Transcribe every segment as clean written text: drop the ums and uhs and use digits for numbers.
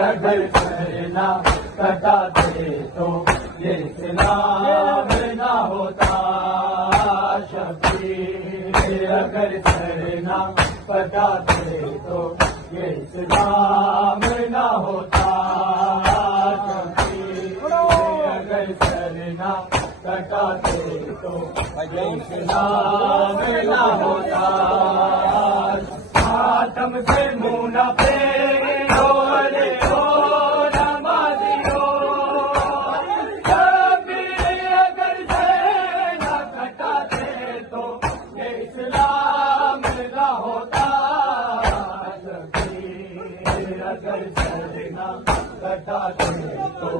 اگر کرنا کٹاتے تو یہ اسلام نہ ہوتا شبیر اگر کرنا کٹاتے تو یہ اسلام نہ ہوتا شبیر اگر کرنا کٹاتے تو یہ اسلام نہ ہوتا آتم سے منہ نہ پھیرے کٹاتے تو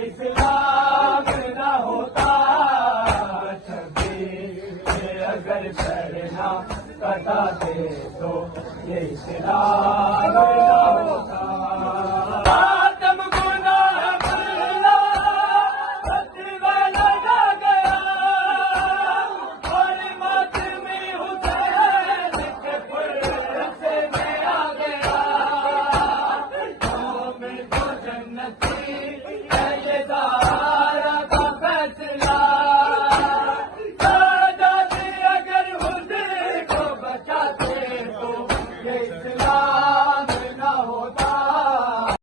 اسلام نہ ہوتا کٹاتے تو یہ اسلام نہ ہوتا آدم گناہ بلا والا جا گیا اور ماتم حسین کے پرسے میں آ گیا قوم کو جنتی